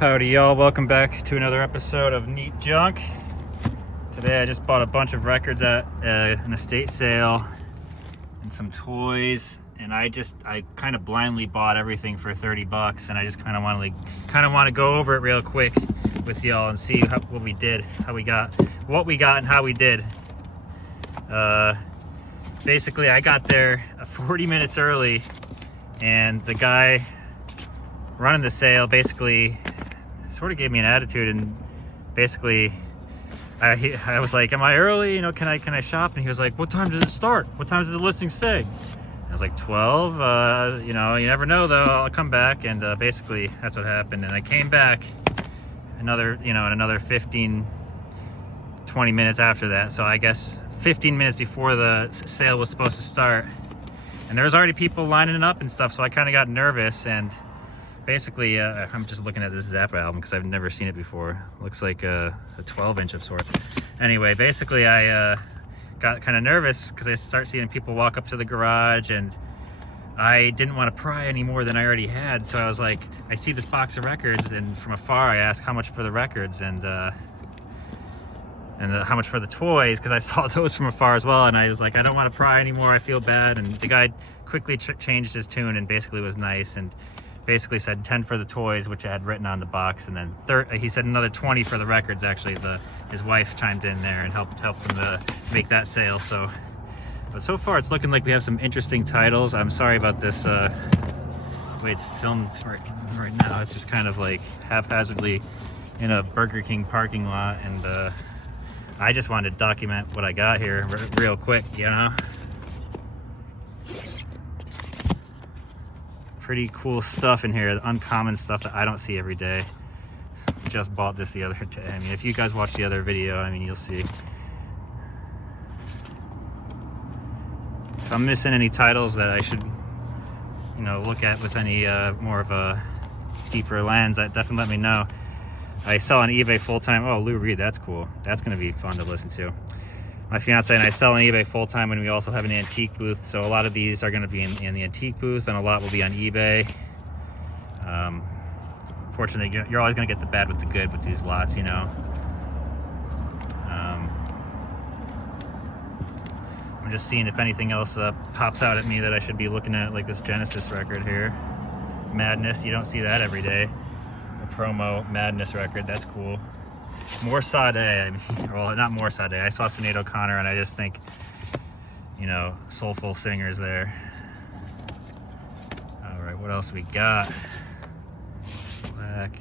Howdy y'all, welcome back to another episode of Neat Junk. Today I just bought a bunch of records at an estate sale and some toys, and I kind of blindly bought everything for 30 bucks, and I just kind of want to go over it real quick with y'all and see what we got and how we did. Basically I got there 40 minutes early, and the guy running the sale basically sort of gave me an attitude, and basically I was like, am I early? You know, can I shop? And he was like, what time does it start? What time does the listing say? I was like, 12. You know, you never know though, I'll come back. And basically that's what happened. And I came back in another 15, 20 minutes after that. So I guess 15 minutes before the sale was supposed to start. And there was already people lining up and stuff. So I kind of got nervous, and basically, I'm just looking at this Zappa album because I've never seen it before. Looks like a 12-inch of sorts. Anyway, basically I got kind of nervous because I start seeing people walk up to the garage, and I didn't want to pry any more than I already had. So I was like, I see this box of records, and from afar I asked how much for the records and how much for the toys, because I saw those from afar as well. And I was like, I don't want to pry anymore, I feel bad. And the guy quickly changed his tune and basically was nice, and basically said 10 for the toys, which I had written on the box, and then he said another 20 for the records. Actually, his wife chimed in there and helped him to make that sale. But so far it's looking like we have some interesting titles. I'm sorry about this way it's filmed right now. It's just kind of like haphazardly in a Burger King parking lot, and I just wanted to document what I got here real quick, you know. Pretty cool stuff in here, uncommon stuff that I don't see every day. Just bought this the other day. I mean, if you guys watch the other video, I mean, you'll see. If I'm missing any titles that I should, look at with any more of a deeper lens, definitely let me know. I sell on eBay full-time. Oh, Lou Reed, that's cool. That's gonna be fun to listen to. My fiance and I sell on eBay full-time, and we also have an antique booth. So a lot of these are going to be in the antique booth, and a lot will be on eBay. Fortunately, you're always going to get the bad with the good with these lots, you know. I'm just seeing if anything else pops out at me that I should be looking at, like this Genesis record here. Madness, you don't see that every day. A promo Madness record, that's cool. More Sade, I mean, well, not more Sade. I saw Sinead O'Connor, and I just think, soulful singers there. All right, what else we got? Black.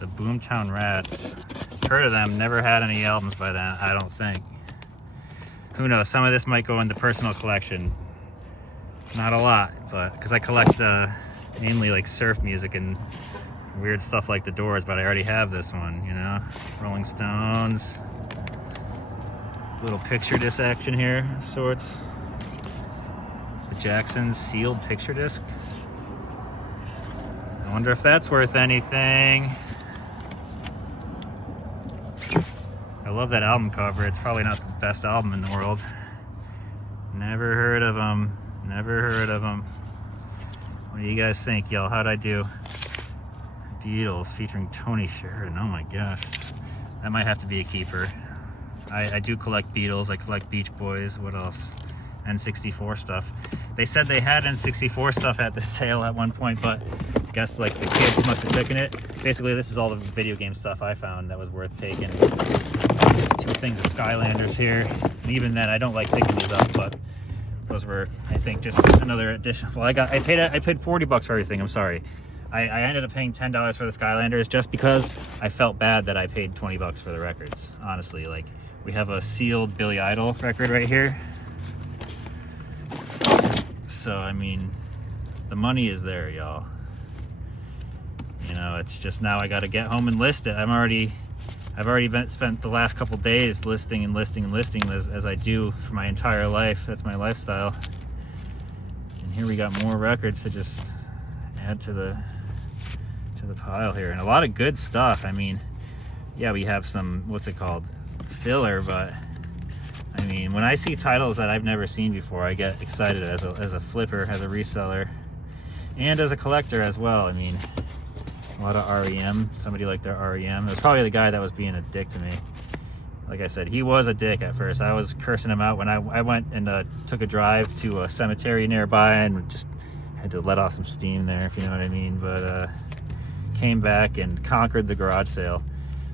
The Boomtown Rats. Heard of them, never had any albums by them, I don't think. Who knows, some of this might go in the personal collection. Not a lot, but, because I collect mainly like surf music and weird stuff like the Doors, but I already have this one, Rolling Stones. Little picture disc action here, sorts. The Jacksons sealed picture disc. I wonder if that's worth anything. I love that album cover. It's probably not the best album in the world. Never heard of them. Never heard of them. What do you guys think, y'all? How'd I do? Beatles featuring Tony Sheridan. Oh my gosh, that might have to be a keeper. I do collect Beatles. I collect Beach Boys. What else? N64 stuff. They said they had N64 stuff at the sale at one point, but I guess like the kids must have taken it. Basically, this is all the video game stuff I found that was worth taking. There's 2 things of Skylanders here, and even then I don't like picking these up, but those were, I think, just another addition. Well, I paid 40 bucks for everything. I'm sorry. I ended up paying $10 for the Skylanders just because I felt bad that I paid 20 bucks for the records. Honestly, like, we have a sealed Billy Idol record right here. So, I mean, the money is there, y'all. It's just now I got to get home and list it. I've already spent the last couple days listing as I do for my entire life. That's my lifestyle. And here we got more records to just add to the pile here, and a lot of good stuff. I mean, yeah, we have some, what's it called, filler, but I mean, when I see titles that I've never seen before, I get excited as a flipper, as a reseller. and as a collector as well. I mean, a lot of REM. Somebody liked their REM. It was probably the guy that was being a dick to me. Like I said, he was a dick at first. I was cursing him out when I went and took a drive to a cemetery nearby and just had to let off some steam there, if you know what I mean. But came back and conquered the garage sale.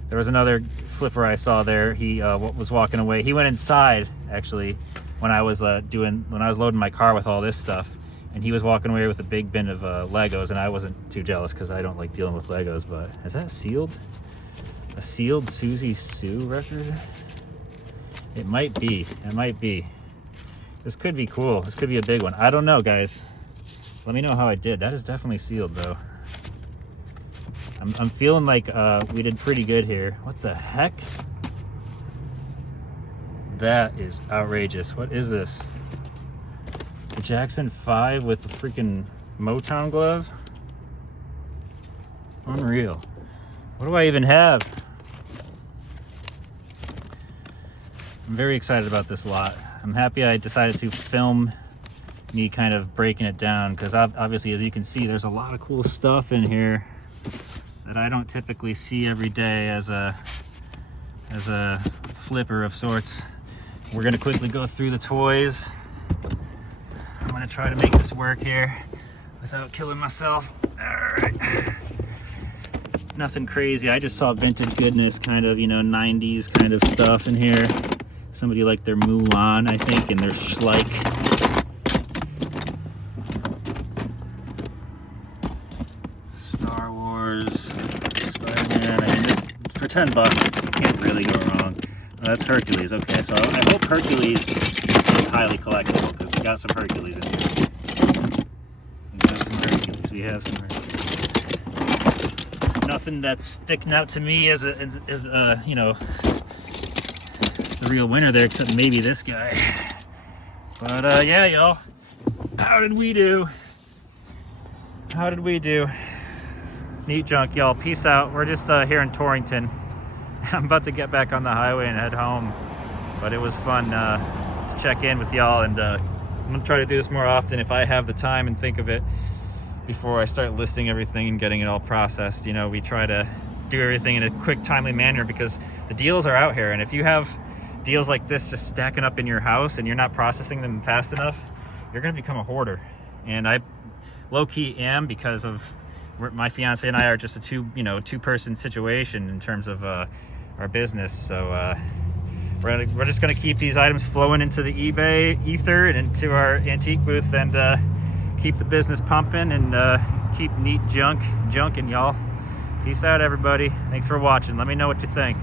There was another flipper I saw there. He was walking away. He went inside actually when I was loading my car with all this stuff, and he was walking away with a big bin of Legos, and I wasn't too jealous because I don't like dealing with Legos. But is that sealed? A sealed Susie Sue record? It might be. It might be. This could be cool. This could be a big one. I don't know, guys. Let me know how I did. That is definitely sealed, though. I'm feeling like we did pretty good here. What the heck? That is outrageous. What is this? The Jackson 5 with the freaking Motown glove? Unreal. What do I even have? I'm very excited about this lot. I'm happy I decided to film me kind of breaking it down, because obviously, as you can see, there's a lot of cool stuff in here that I don't typically see every day as a flipper of sorts. We're gonna quickly go through the toys. I'm gonna try to make this work here without killing myself. All right. Nothing crazy. I just saw vintage goodness, kind of, you know, 90s kind of stuff in here. Somebody liked their Mulan, I think, and their Schleich. Star Wars, Spider-Man. I mean, this for $10, you can't really go wrong. Oh, that's Hercules. Okay, so I hope Hercules is highly collectible, because we got some Hercules in here. We have some Hercules. Nothing that's sticking out to me as you know, the real winner there, except maybe this guy. But yeah, y'all, how did we do? How did we do? Neat junk, y'all. Peace out. We're just here in Torrington. I'm about to get back on the highway and head home, but it was fun to check in with y'all, and I'm gonna try to do this more often if I have the time and think of it before I start listing everything and getting it all processed. You know, we try to do everything in a quick, timely manner, because the deals are out here, and if you have deals like this just stacking up in your house and you're not processing them fast enough, you're gonna become a hoarder. And I low-key am, because of my fiance and I are just a two-person situation in terms of our business. So we're just gonna keep these items flowing into the eBay ether and into our antique booth, and keep the business pumping, and keep neat junking, y'all. Peace out, everybody. Thanks for watching. Let me know what you think.